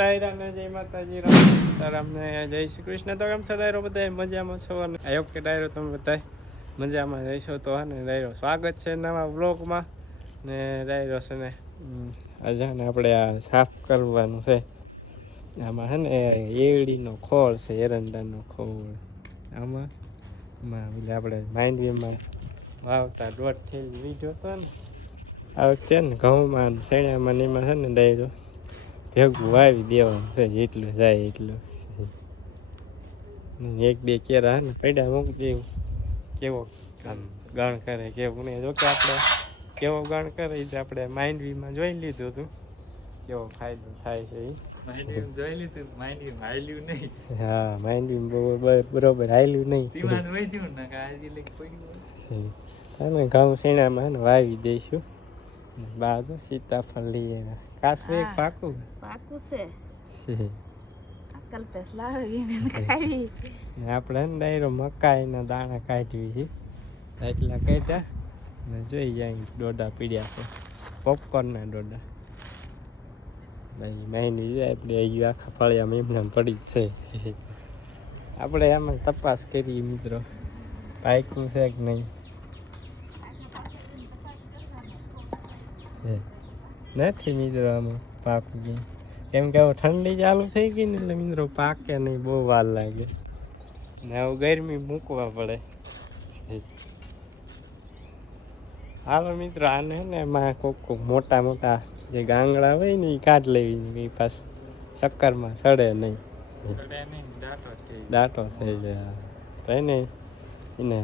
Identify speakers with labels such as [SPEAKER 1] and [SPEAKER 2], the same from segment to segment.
[SPEAKER 1] ડાયરાને જય માતાજી રામ સીતારામને જય શ્રી કૃષ્ણ. તો કેમ છે ડાયરો? બધા મજામાં છો? અને હોપ કે ડાયરો તમે બધા મજામાં રહેશો તો. હા ડાયરો સ્વાગત છે નવા વ્લોગમાં. ને ડાયરો છે ને હમ, આજે છે ને આપણે આ સાફ કરવાનું છે. આમાં છે ને એવડીનો ખોળ છે એરંડાનો ખોળ. આમાં આમાં આપણે માંડવીમાં વાવતા દોઢ થેલી લીધો હતો ને. આ વખતે ને ઘઉંમાં શેણામાં એમાં છે ને ડાયરો ભેગું વાવી દેવાનું છે જેટલું જાય એટલું એક બે કેરા હે ને પડ્યા મૂકી દેવું કેવો ગણ કરે કેવું નહીં જો કે આપણે કેવો ગણ કરે એ આપણે માઇન્ડવીમાં જોઈ લીધું હતું કેવો ફાયદો થાય છે એ
[SPEAKER 2] જોઈ લીધું માઇન્ડ હાલ્યું નહીં
[SPEAKER 1] હા માઇન્ડવીમાં બરોબર હાલ્યું નહીં
[SPEAKER 2] દિમાગ વહી ગયું ને કાજે લઈ પડ્યું
[SPEAKER 1] અમે ઘઉં શેણામાં વાવી દઈશું બાજુ સીતાફળ લઈએ
[SPEAKER 3] હા.
[SPEAKER 1] પાકું
[SPEAKER 3] પાકું છે અકલ પેસ લાવી ને ખાવી
[SPEAKER 1] આપણે ડાયરો મકાઈના દાણા કાઢવી છે એટલા કાઢ્યા ને જોઈ જાય ડોડા પીડ્યા છે પોપકોર્નના ડોડા મહિની જાય આપણે અહીં આખા ફળિયામાં એમને એમ પડી જ છે આપણે આમાં તપાસ કરી મિત્રો પાક્યું છે કે નહીં. નથી મિત્રો આમાં પાકું ગયું કેમ કે હવે ઠંડી ચાલુ થઈ ગઈ ને એટલે મિત્રો પાકે નહીં બહુ વાર લાગે. ને હવે ગરમી મૂકવા પડે. હાલો મિત્રો આને ને એમાં કોક કોક મોટા મોટા જે ગાંગડા હોય ને એ કાઢ લેવી એ પાસ ચક્કરમાં સડે નહીં. દાંટો થઈ જાય. તો એને એને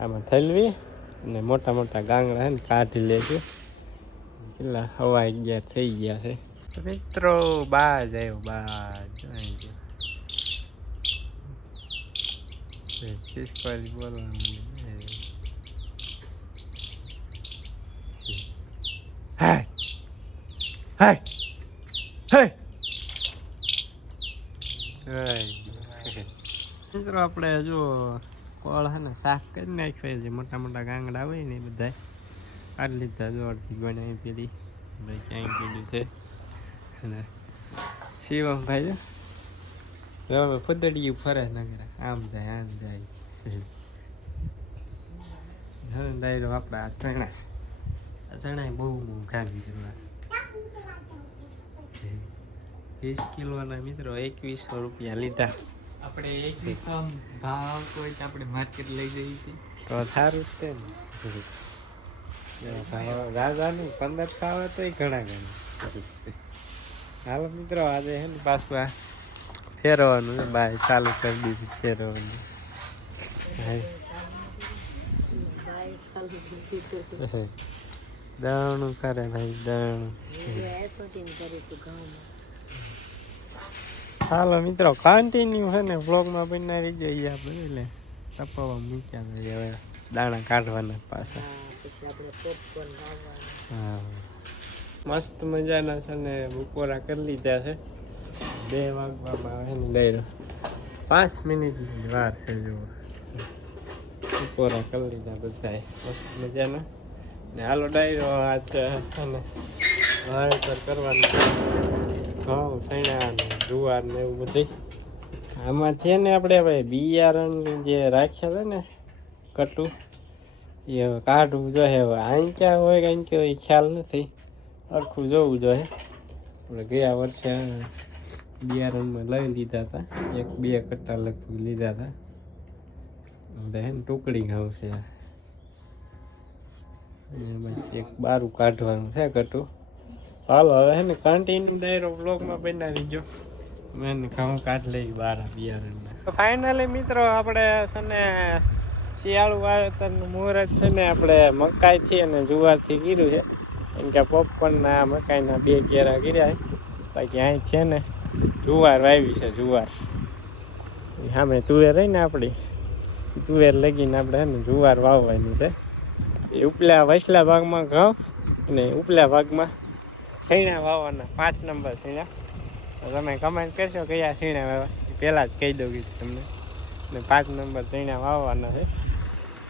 [SPEAKER 1] આમાં થલવી અને મોટા મોટા ગાંગડા હે ને કાઢી લેજો. કેટલા હવા ગયા થઈ ગયા છે મિત્રો બાજ આવ્યો બાજ અહીં ગયો. ખિસકોલી બોલવાનું. હાય હાય હાય. મિત્રો આપણે જો કોળ હે ને સાફ કરી નાખ્યો છે મોટા મોટા ગાંગડા હોય ને એ બધા કાઢી લીધા બનાવી પેલી. ભાઈ ક્યાંય ગયેલું છે? અને શિવમ ભાઈ હવે ફૂદડિયું ફરે નગરા. આમ જાય આમ જાય. હવે ડાયરો આપણે આ ચણા. ચણા બહુ મોંઘા બીજવા વીસ કિલોના મિત્રો એકવીસો રૂપિયા લીધા.
[SPEAKER 2] આપણે એક દિવસ આમ ભાવ આવતો આપણે માર્કેટ લઈ જઈએ
[SPEAKER 1] તો સારું જ તે ને. રાજાનું પંદર ખાવા તોય ઘણા ઘણા. હાલો મિત્રો, આજે હે ને પાછું આ ફેરવાનું બાય, ચાલુ કરી દીધું ફેરવાનું દાણું કરે ભાઈ, દાણું. હાલો મિત્રો કન્ટિન્યુ છે ને બ્લોગમાં બનાવી જઈએ આપણે, એટલે તપાવવા મૂક્યા હવે દાણા કાઢવાના પાછા. મસ્ત મજાના છે ને બપોરા કરી લીધા છે. બે વાગવામાં આવે ને ડાયરો પાંચ મિનિટની વાર છે જો બપોરા કરી લીધા બધાએ. મસ્ત મજાના. ને હાલો ડાયરો આજ છે ને વાવેતર કરવાનું ઘઉં ને જુવાર ને એવું બધું આમાં છે ને આપણે હવે બિયારણ જે રાખ્યા છે ને, કટું. એ કાઢવું જોઈએ. હવે આઈ ક્યાં હોય કાંઈ કે ખ્યાલ નથી. સરખું જોવું જોઈએ. આપણે ગયા વર્ષે બિયારણમાં લઈ લીધા હતા. એક બે કટ્ટા લગભગ લીધા હતા. હવે હે ટુકડી આ. એક બારું કાઢવાનું છે કટું. હાલો, હવે હે ને કન્ટિન્યુ ડાયરો બ્લોગમાં બનાવી જો મેં ઘઉં કાઢ લઈ બાર બિયારણના. ફાઇનલી મિત્રો, આપણે છે ને શિયાળુ વાવેતરનું મુહૂર્ત છે ને આપણે મકાઈથી અને જુવારથી કર્યું છે. કેમ કે પોપકોર્નના મકાઈના બે કેરા કર્યા બાકી અહીં છે ને જુવાર વાવી છે, જુવાર. સામે તુવેર રહી ને આપણી. તુવેર લગીને આપણે ને જુવાર વાવવાની છે. એ ઉપલા વચલા ભાગમાં ઘઉં અને ઉપલા ભાગમાં સૈણા વાવવાના, પાંચ નંબર સૈણા તમે કમેન્ટ કરશો કયા સૈણા વાવવા. પહેલાં જ કહી દઉં તમને. ને પાંચ નંબર સૈણા વાવવાના છે.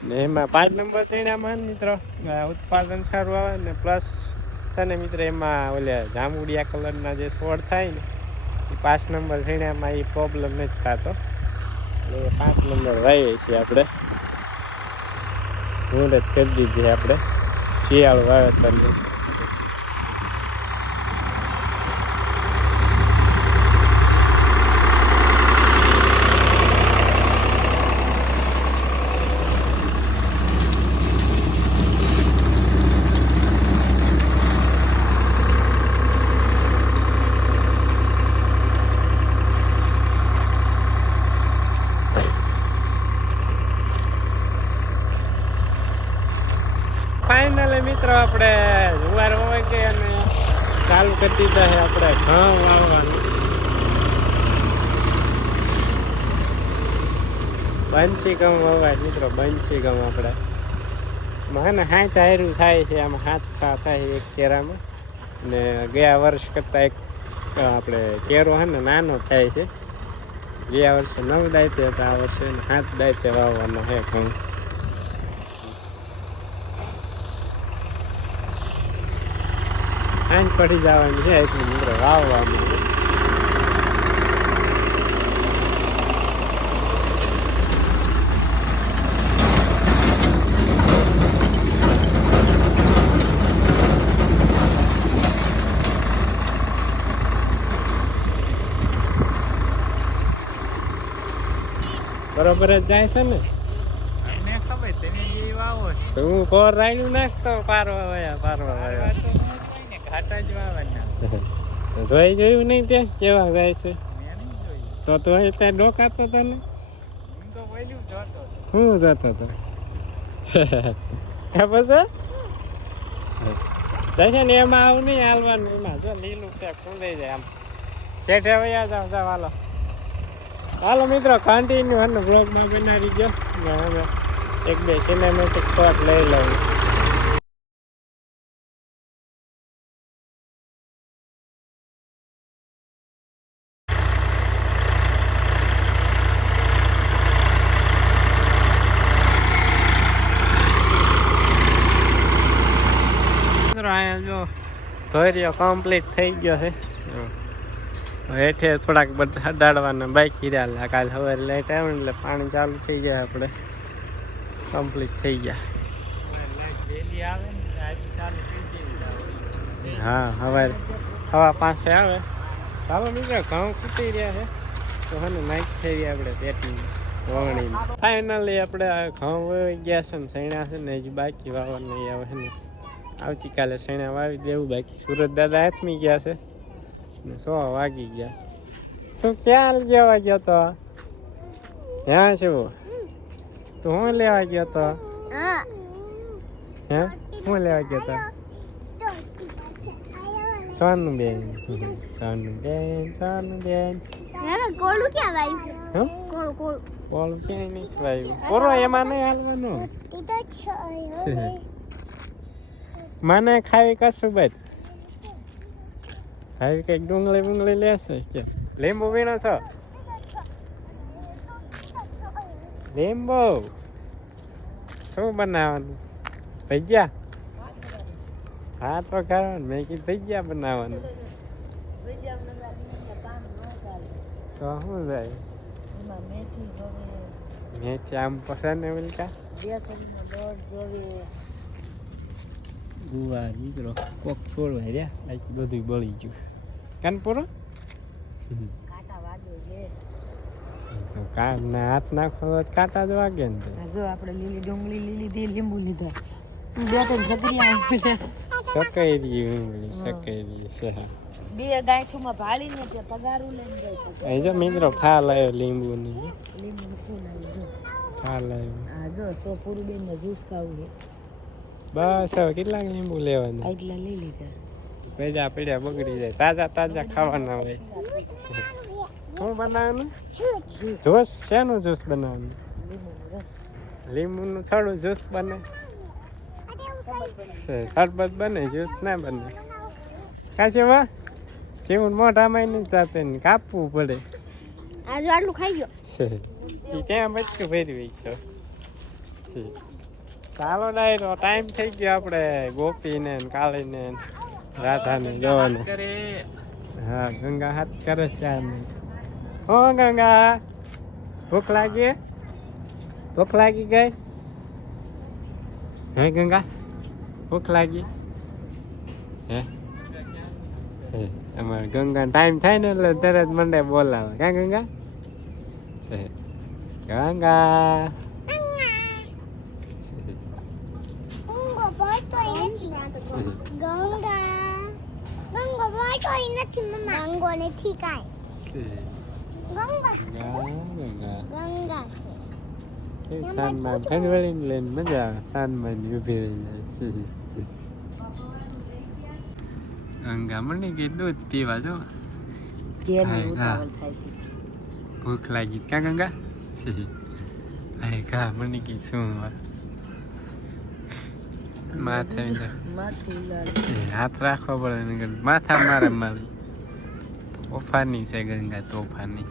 [SPEAKER 1] ને એમાં પાંચ નંબર ચણામાં મિત્રો ઉત્પાદન સારું આવે ને પ્લસ છે ને મિત્ર એમાં ઓલે જાંબુડિયા કલરના જે છોડ થાય ને, એ પાંચ નંબર સીણામાં એ પ્રોબ્લેમ નથી થતો. એટલે પાંચ નંબર વાવીએ છીએ આપણે. મુહૂર્ત કરી દીધી આપણે. શિયાળું વાવેતરની ફાઇનલી મિત્રો આપણે જુવાર વવાઈ ગઈ અને ચાલુ કરી દીધા છે આપણે. ઘઉં વાવવાનું બંસી ઘઉં વવાય મિત્રો બંસી ઘઉં આપણે. મને હાથ હાયરું થાય છે આમાં હાથ છા થાય એક કેરામાં ને ગયા વર્ષ કરતાં એક આપણે કેરો હે ને નાનો થાય છે. ગયા વર્ષે નવ દાયતે હતા આ વર્ષે હાથ દાયતે વાવવાનો છે ઘઉં આંચ પડી જવાની છે એટલું મિત્રો વાવવાનું. બરોબર જ જાય છે ને? હું કોર રાયનું નાખતો પારવા વયા પારવા જોઈ જોયું નહીં ત્યાં? કેવા જાય છે? તો તો એ ત્યાં ડોકાતો તો ને?
[SPEAKER 2] હું જતો હતો.
[SPEAKER 1] ખબર છે? દર્શન ને એમાં આવું નહીં હાલવાનું. એમાં જો લીલું છે ખૂંદાઈ જાય આમ. શેઠે વયા જાવ જાવ હાલો. હાલો મિત્રો કન્ટિન્યુ બ્લોગમાં બનાવી ગયો. હવે એક બે સિનેમેટિક શોટ લઈ લઉં મિત્રો અહીંયા જો ધોર્યો કમ્પ્લીટ થઈ ગયો છે. હેઠે થોડાક બધા દાડવાના બાઈક રહ્યા કાલે સવારે લાઈટ આવે ને એટલે પાણી ચાલુ થઈ ગયા આપણે. કમ્પ્લીટ થઈ ગયા. હા સવારે હવા પાસે આવે. ચાલો મિત્રો ઘઉં કૂટી રહ્યા છે. તો હવે નાખ થઈ રહ્યા આપણે પેટની. વાવણી ફાઇનલી આપણે ઘઉં વાવી ગયા છે ને સૈણા છે ને હજી બાકી વાવવા નહીં આવે ને. આવતીકાલે શેણા વાવી દેવું બાકી? સુરત દાદા હાથમી ગયા છે. ને સો વાગી ગયા. શું ક્યાં લેવા ગયો તો? હા શું? તું હું લેવા ગયો તો? હે? હું લેવા ગયો તો? સોનું બેન સોનું બેન સોનું બેન
[SPEAKER 3] કોળું ક્યાં વાયું કોળું કોળું
[SPEAKER 1] કોળું ક્યાંય નહીં ખવાયું પૂરો એમાં નહીં. હાલવાનું મને ખાવી કશું બસ ખાવી કંઈક ડુંગળી બુંગળી લેશે કે? લીંબુ વીણો છો? લીંબુ? શું બનાવવાનું? ભજીયા? હા તો કરવાનું મેં કીધું ભજીયા બનાવવાનું. તો શું જાય? મેથી આમ પસંદ ને ઉલકા ગુવાર મિત્રો કોક છોડવા રહ્યા. બાકી બધું બળી ગયું. કાનપુરો? તો કા ના હાથ નાખો કાંટા જ વાગે ને.
[SPEAKER 3] જો આપણે લીલી ડુંગળી લીલી દી લીંબુ લીધા. બે ત્રણ
[SPEAKER 1] રહી ઉંગળી સકાઈ રહી છે. હા
[SPEAKER 3] બે ગાંઠુમાં ભાળીને તે પગારું લઈને જાય
[SPEAKER 1] અહીં જો મિત્રો ફાલ આવ્યો લીંબુની.
[SPEAKER 3] લીંબુ ફૂલ આવી જો
[SPEAKER 1] ફાલ આવ્યો.
[SPEAKER 3] આ જો સો પૂરું બેન ને જ્યુસ ખાવું છે.
[SPEAKER 1] બસ હવે કેટલાક લીંબુ લેવાના?
[SPEAKER 3] એટલા લઈ લીધા.
[SPEAKER 1] પેજા પડ્યા બગડી જાય. તાજા તાજા ખાવાના હોય. શું બનાવવાનું? જ્યુસ શેનું જ્યુસ બનાવવાનું?
[SPEAKER 3] લીંબુનો
[SPEAKER 1] થોડું જ્યુસ બને. શરબત બને જ્યુસ ના બને. કાશે વાહ જીવન મોઢામાં નહીં જાતે ને કાપવું પડે.
[SPEAKER 3] આજે આટલું ખાઈ ગયો
[SPEAKER 1] ક્યાં બચકું ભેરવી છો? છે. ચાલો ડાયરો ટાઈમ થઈ ગયો આપણે ગોપીને ને કાળીને ને રાધાને જવાનો
[SPEAKER 2] કરે
[SPEAKER 1] હા ગંગા હાથ કરે છે આને હો ગંગા ભૂખ લાગી ભૂખ લાગી ગઈ હે ગંગા ભૂખ લાગી હે હે, અમારે ગંગા ટાઈમ થાય ને એટલે તરત મંડે બોલાવે ક્યાં ગંગા હે, ગંગા
[SPEAKER 4] ગંગા બોય કોઈ નથી ગંગા ગંગા બોય કોઈ નથી મમ્મા ગંગો નથી કાઈ ગંગા
[SPEAKER 1] ગંગા
[SPEAKER 4] ગંગા છે
[SPEAKER 1] કે સાનમાં ખંજવાળીને લઈને મજા આવે સાનમાં ની ઊભી રહી જાય ગંગા મને કે દૂધ પીવા જો
[SPEAKER 3] જેને
[SPEAKER 1] હા,
[SPEAKER 3] ઉતાવળ થાય છે.
[SPEAKER 1] ભૂખ લાગી ક્યાં ગંગા હાય હાથ રાખવો પડે માથા મારે મારી. તોફાની છે ગંગા તોફાની.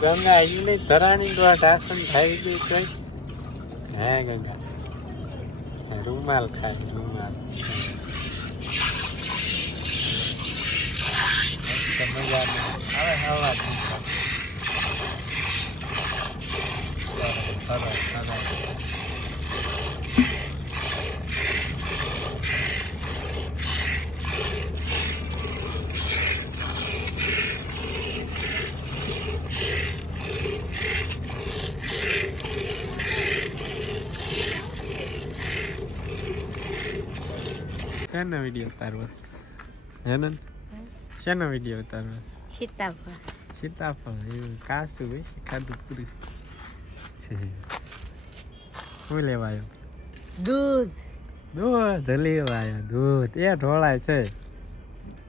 [SPEAKER 1] ગંગા આવી નહીં ધરાણી દ્વારા આ ઢાસન ખાઈ ગઈ છે. હે ગંગા. રૂમાલ ખાય રૂમાલ. મજા આવે હવા શેનો વીડિયો ઉતારવો હેનન શેનો વીડિયો ઉતારવો
[SPEAKER 3] સીતાફળ
[SPEAKER 1] સીતાફળ એવું કાસું હોય છે ખાધું પૂરું છે શું લેવાયો?
[SPEAKER 3] દૂધ.
[SPEAKER 1] દૂધ લેવાયો દૂધ. એ ઢોળાય છે.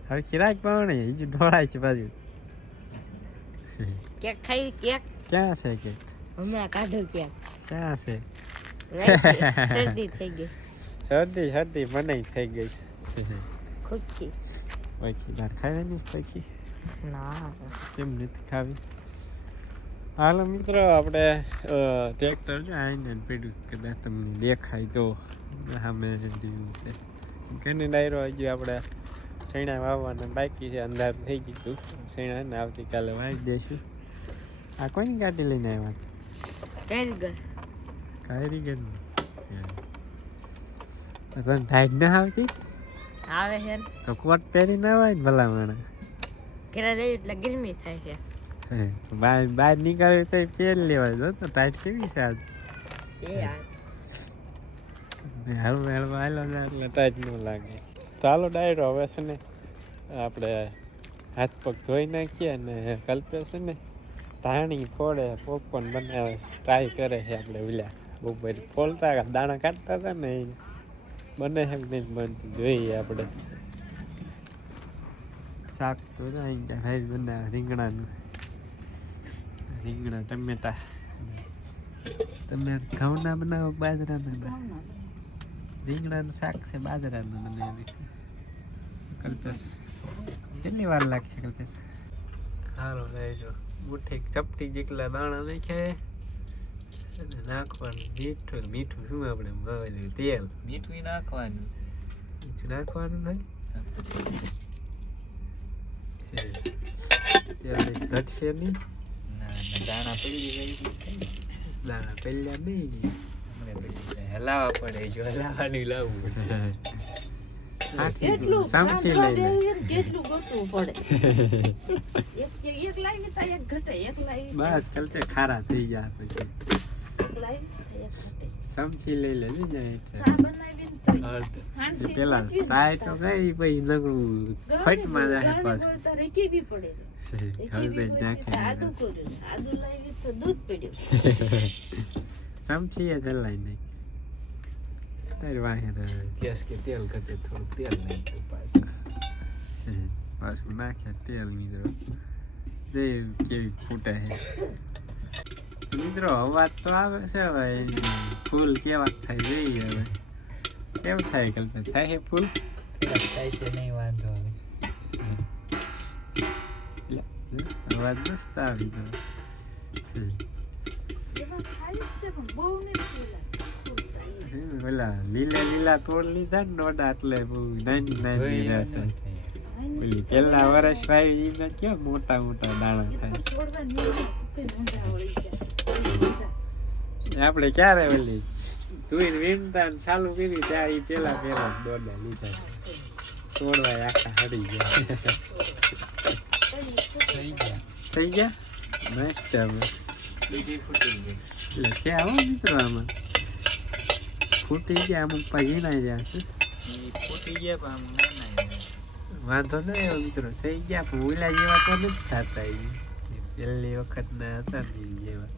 [SPEAKER 1] હરખી રાખ પાણી બીજું ઢોળાય છે બાજુ
[SPEAKER 3] કેક ખાઈ કેક?
[SPEAKER 1] ક્યાં છે કે
[SPEAKER 3] હમણાં કાઢો કેક.
[SPEAKER 1] ક્યાં છે?
[SPEAKER 3] શરદી થઈ ગઈ.
[SPEAKER 1] શરદી શરદી મને થઈ ગઈ.
[SPEAKER 3] ખોખી.
[SPEAKER 1] પૈકી બાર ખાવાની પૈકી
[SPEAKER 3] ના.
[SPEAKER 1] કેમ નથી ખાવી? હાલો મિત્રો આપણે ટ્રેક્ટર જો આવીને પીડ્યું કદાચ તમને દેખાય તો સામે દીધું છે. ઘણી ડાયરો હજી આપણે શેણા વાવવાના બાકી છે અંધાર થઈ ગયું હતું. શેણા ને આવતીકાલે વાવી દઈશું આ કોઈની ગાડી લઈને આવ્યા?
[SPEAKER 3] કેરી ગસ
[SPEAKER 1] કાયરી ગઈ તને થાય ના આવતી?
[SPEAKER 3] આવે છે
[SPEAKER 1] તો કોટ પહેરી ના હોય ભલા ભલામણ.
[SPEAKER 3] ઘરે જઈએ એટલે ગરમી થાય છે.
[SPEAKER 1] બહાર બહાર નીકળે તો પેન લેવાય. જો તો ટાઈટ કેવી છે આજ. હળવો હળવો હાલો ને. એટલે ટાઈટ ન લાગે. ચાલો હાલો ડાયરો હવે છે ને આપણે હાથ પગ ધોઈ નાખીએ અને કલ્પે છે ને ધાણી ફોડે પોપકોર્ન બનાવે ટ્રાય કરે છે આપણે ઓલા ઉપર ફોલતા દાણા કાઢતા હતા ને એ બને છે કે નહીં બનતું જોઈએ આપણે. શાક તો રીંગણાનું. રીંગણા ટમેટા તમે ઘઉંના બનાવો બાજરાના રીંગણાનું શાક છે બાજરાનું બનાવી કલ્પેશ. કેટલી વાર લાગશે કલ્પેશ? સારો રહેજો મુઠ્ઠી ચપટી જેટલા દાણા નાખ્યા નાખવાનું મીઠું મીઠું શું આપણે મવાયેલું તેલ.
[SPEAKER 2] મીઠું નાખવાનું.
[SPEAKER 1] મીઠું નાખવાનું નહીં તેલ ઘટશે નહીં.
[SPEAKER 2] દાણા પડી જાય
[SPEAKER 1] દાણા પહેલા
[SPEAKER 2] જાય હલાવા પડે જો હલાવાની લાવવું
[SPEAKER 1] લે
[SPEAKER 3] કેટલું ગોતવું પડે. એક એક તો એક ઘટે એક લાઈને.
[SPEAKER 1] બસ કલ્પે ખારા થઈ ગયા પછી.
[SPEAKER 3] એક લાઈને તો એક ઘટે.
[SPEAKER 1] સમજી લઈ લેજે ને પેલા તાય તો કઈ પછી નકરું ફટમાં જાય પાછું.
[SPEAKER 3] પડે. રેકેવી
[SPEAKER 1] હળદર
[SPEAKER 3] બોલતા
[SPEAKER 1] નાખી
[SPEAKER 3] આદુ કર્યું આદુ લાવી તો દૂધ પીડ્યું
[SPEAKER 1] સમજી જલાઈ નહીં તારી વાહે
[SPEAKER 2] ગેસ કે તેલ કરતે થોડું તેલ નાખ્યું પાછું
[SPEAKER 1] તેલ મિત્રો જે કેવી ફૂટે છે મિત્રો અવાજ તો આવે છે હવે ફૂલ કેવા થાય જોઈએ હવે કેમ થાય કલ્પના થાય છે ફૂલ
[SPEAKER 2] થાય છે નહીં વાંધો
[SPEAKER 1] આવી
[SPEAKER 3] નહીં ફૂલાય
[SPEAKER 1] હમ, ઓલા લીલા લીલા તોડ લીધા ને નોડા એટલે બહુ નાની નાની રહેશે ઓલી પેલા વર્ષ વાવી એના કેવા મોટા મોટા દાણા થાય આપણે ક્યારે ઓલી તું વીણતા ને ચાલુ કરી ત્યારે પેલા પેલા દોડા લીધા તોડવા આખા હડી ગયા
[SPEAKER 2] થઈ ગયા?
[SPEAKER 1] થઈ ગયા? મસ્ત હવે કે આવો મિત્રો આમાં? ફૂટી ગયા અમુક પાછી ના
[SPEAKER 2] ઈ ફૂટી ગયા પણ આમ ના.
[SPEAKER 1] વાંધો નહીં મિત્રો થઈ ગયા પણ ઓલા જેવા તો નથી થતા ઈ. પહેલી વખત ના હતા ને જેવા.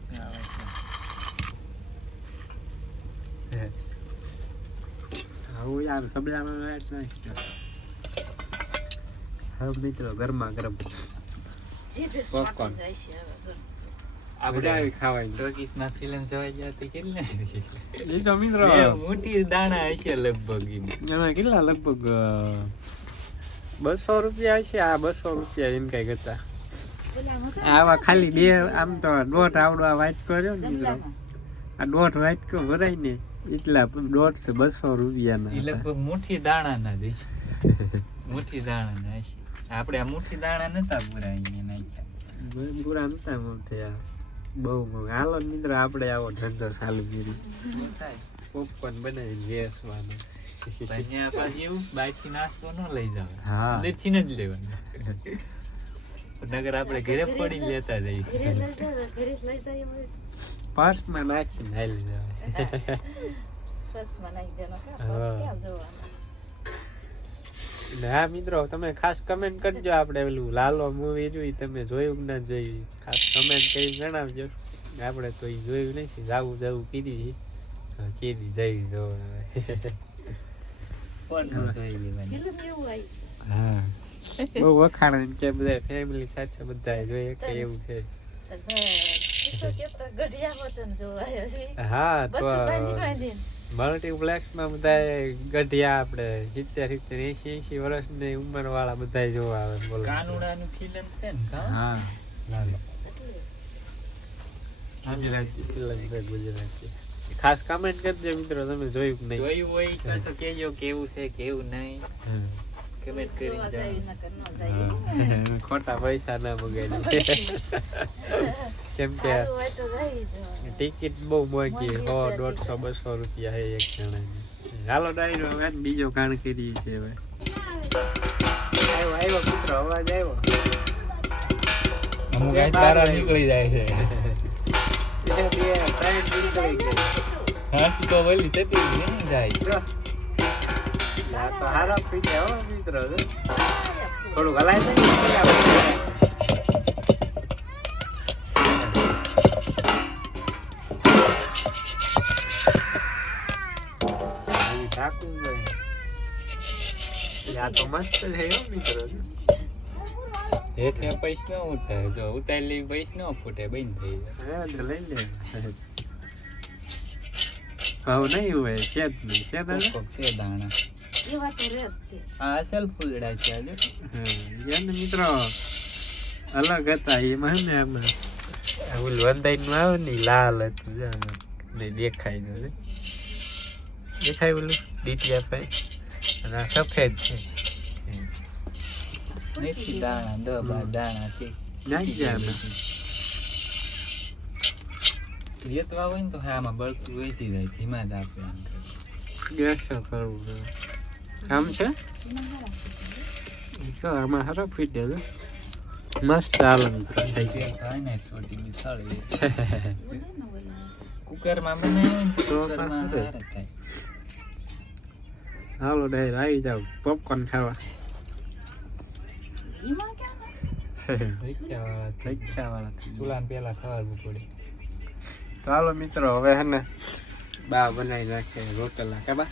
[SPEAKER 2] આવે
[SPEAKER 1] યાર સબલામાં વાટ નાખજો હવે મિત્રો ગરમા ગરમ.
[SPEAKER 2] આપણે
[SPEAKER 1] આવી ખાવાની
[SPEAKER 2] ટર્કીશમાં ફિલ્મ જોવા ગયા હતી કેટલી
[SPEAKER 1] એ તો મિત્રો
[SPEAKER 2] મોટી દાણા હશે લગભગ
[SPEAKER 1] એમાં. કેટલા? લગભગ બસો રૂપિયા હશે. આ બસો રૂપિયા એમ કઈ હતા. આવા ખાલી બે આમ તો દોઢ આવડો વાંચકો કર્યો ને મિત્રો આ દોઢ વાંચકો કો ભરાય ને. એટલા દોઢ છે બસો રૂપિયાના.
[SPEAKER 2] લગભગ મોટી દાણા ના દે મુઠ્ઠી દાણા ના હશે. આપણે આ મુઠ્ઠી દાણા નતા પૂરા અહીંયા નાખ્યા.
[SPEAKER 1] પૂરા નતા થયા બહુ બહુ હાલો મિત્ર આપણે આવો ધંધો ચાલુ કરી પોપકોર્ન બનાવી વેચવાનો
[SPEAKER 2] પણ અહીંયા પાછું એવું બહારથી નાસ્તો ન લઈ જાવ
[SPEAKER 1] હા.
[SPEAKER 2] અંદરથી જ લેવાનું. નગર આપણે ઘરે પડી લેતા જઈએ.
[SPEAKER 1] પર્સમાં નાખીને હાલી
[SPEAKER 3] સસમાં નાખી દેવાનો. કાં? ક્યાં જોવાના?
[SPEAKER 1] ને હા મિત્રો તમે ખાસ કમેન્ટ કરજો. આપણે પેલું લાલો મૂવી જોઈ તમે જોયું કે ના જોયું? ખાસ કમેન્ટ કરી જણાવજો. આપણે તો એ જોયું નથી. જાવું જાવું કીધી છે. કીધી જઈ
[SPEAKER 3] આવી
[SPEAKER 1] હા. બહુ વખાણ કે બધા ફેમિલી સાથે બધા જોઈએ કે એવું છે. હા તો. મલ્ટીપ્લેક્સમાં બધા ગઢિયા આપણે સિત્તેર સિત્તેર એસી એસી વર્ષની ઉંમર વાળા બધા જોવા આવે બોલો.
[SPEAKER 2] કાનુડાનું ફિલ્મ છે ને?
[SPEAKER 1] હા. ગુજરાતી film છે ગુજરાતી. ખાસ કમેન્ટ કરજો મિત્રો તમે જોયું કે નહીં?
[SPEAKER 2] જોયું હોય કહેજો કેવું છે કેવું નહીં. કમેન્ટ કરી.
[SPEAKER 1] હા. ખોટા પૈસા ના બગાડી કેમ કે. ટિકિટ બહુ મોંઘી સો દોઢસો બસો રૂપિયા હે એક જણાની. હાલો ડાયરો હવે બીજો કાણ કરીએ છીએ હવે. આવ્યો આવ્યો અવાજ આવ્યો.
[SPEAKER 2] અમુક આજ
[SPEAKER 1] બારા
[SPEAKER 2] નીકળી જાય છે.
[SPEAKER 1] બે ત્રણ નીકળી
[SPEAKER 2] હાથી તો વહેલી થતી જ નહીં જાય.
[SPEAKER 1] આ તો હારા પી ગયા હો. મિત્રો થોડું હલાય નહીં
[SPEAKER 2] હેઠે પૈસ ન ઉતારે જો ઉતારી પૈસ ન ફૂટે બંધ થઈ જાય.
[SPEAKER 1] લઈ લે. ભાવ નહીં હોય છે જ નહીં છે
[SPEAKER 2] કોક છે દાણા
[SPEAKER 3] એવા તો રહે જ
[SPEAKER 2] આ અસલ ફૂલડા છે આજે
[SPEAKER 1] મિત્રો અલગ હતા એમાં ને આમાં ઓલું વંદાઈ નું આવે ને લાલ હતું ને દેખાયનું દેખાય ઓલું? ડીટી પાસે અને આ સફેદ છે.
[SPEAKER 2] નથી દાણા દ બાર દાણા છે. હોય ને તો હા આમાં બળતું વહેતી જાય ધીમા જ આપે આમ.
[SPEAKER 1] ગેસ કરવું કામ છે? તો આમાં હારો ફીટ દે છે. મસ્ત ચાલે મિત્રો થઈ
[SPEAKER 3] ઓલા.
[SPEAKER 2] કુકરમાં મને
[SPEAKER 1] તો હાલો ડાયર આવી જાવ પોપકોર્ન ખાવા.
[SPEAKER 2] ચાલો ગયા.
[SPEAKER 1] ગયા. મિત્રો હવે હે ને બા બનાવી નાખે રોટલા. કે બા?